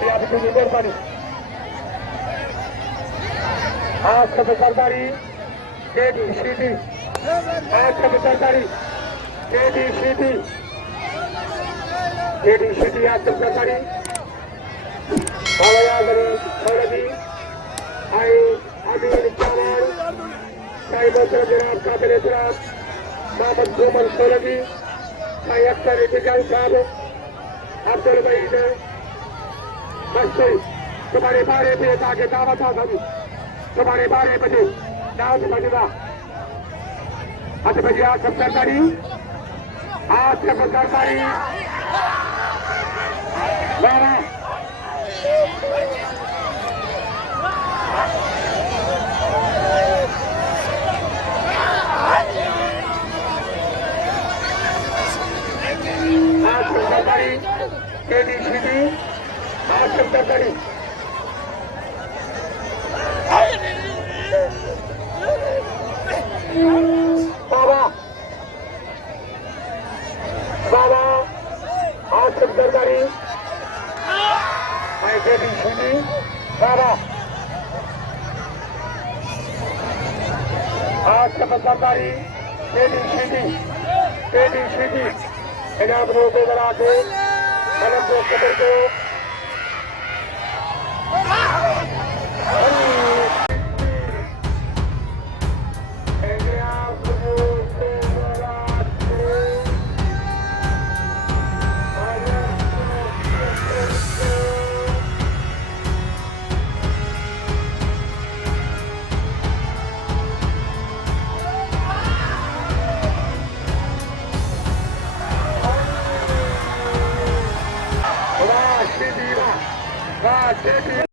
आप मेहरबानी आज सब सरकारी ABCD आज सब सरकारी ABCD आज सब सरकारी बाबायागरी सौरभी आई अमीर चावल साई मोटर जनाब काबिल जनाब मोहम्मद गोमल सौरभी साई अख्तर इतिजाल साहब अब्दुल वहीद बस तुम्हारे 12 बजे आगे दावत आ सभी तुम्हारे 12 बजे दावत बजेगा 8 बजे आज सब सरकारी बाबा आज सब सरकारी ABCD आज सब सरकारी बाबा बाबा आज सब सरकारी ABCD बाबा आज सब सरकारी ABCD इनाम रोके बना के कलम को कदर को Vai,